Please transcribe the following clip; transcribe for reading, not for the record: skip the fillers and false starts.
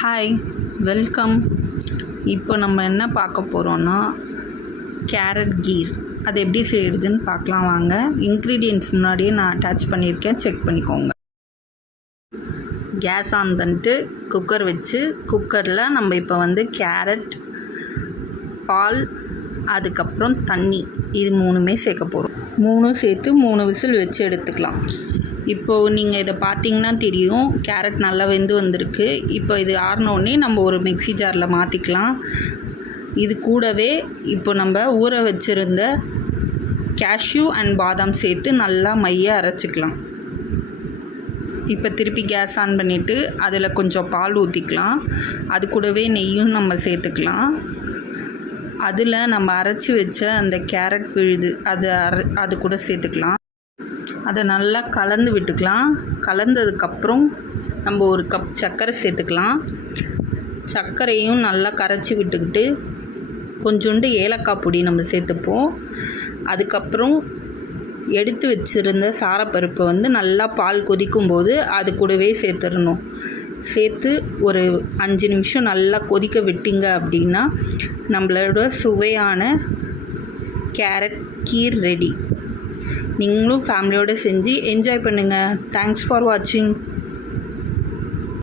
Hi, welcome. இப்போ நம்ம என்ன பார்க்க போகிறோன்னா கேரட் கீர். அது எப்படி செய்கிறதுன்னு பார்க்கலாம் வாங்க. இன்க்ரீடியன்ட்ஸ் முன்னாடியே நான் அட்டாச் பண்ணியிருக்கேன், செக் பண்ணிக்கோங்க. கேஸ் ஆன் பண்ணிட்டு குக்கர் வச்சு குக்கரில் நம்ம இப்போ கேரட், பால், அதுக்கப்புறம் தண்ணி, இது மூணுமே சேர்க்க போகிறோம். மூணும் சேர்த்து 3 விசில் வச்சு எடுத்துக்கலாம். இப்போது நீங்கள் இதை பார்த்தீங்கன்னா தெரியும், கேரட் நல்லா வெந்து வந்திருக்கு. இப்போ இது ஆறினோடனே நம்ம ஒரு மிக்ஸி ஜாரில் மாற்றிக்கலாம். இது கூடவே இப்போ நம்ம ஊற வச்சுருந்த கேஷ்யூ அண்ட் பாதாம் சேர்த்து நல்லா மைய அரைச்சிக்கலாம். இப்போ திருப்பி கேஸ் ஆன் பண்ணிவிட்டு அதில் கொஞ்சம் பால் ஊற்றிக்கலாம். அது கூடவே நெய்யும் நம்ம சேர்த்துக்கலாம். அதில் நம்ம அரைச்சி வச்ச அந்த கேரட் விழுது அது கூட சேர்த்துக்கலாம். அதை நல்லா கலந்து விட்டுக்கலாம். கலந்ததுக்கப்புறம் நம்ம ஒரு கப் சர்க்கரை சேர்த்துக்கலாம். சர்க்கரையும் நல்லா கரைச்சி விட்டுக்கிட்டு கொஞ்சோண்டு ஏலக்காய் பொடி நம்ம சேர்த்துப்போம். அதுக்கப்புறம் எடுத்து வச்சுருந்த சாரப்பருப்பை நல்லா பால் கொதிக்கும்போது அது கூடவே சேர்த்துடணும். சேர்த்து ஒரு 5 நிமிஷம் நல்லா கொதிக்க விட்டீங்க அப்படின்னா நம்மளோட சுவையான கேரட் கீர் ரெடி. நீங்களும் ஃபேமிலியோடு செஞ்சு என்ஜாய் பண்ணுங்கள். தேங்க்ஸ் ஃபார் வாட்சிங்.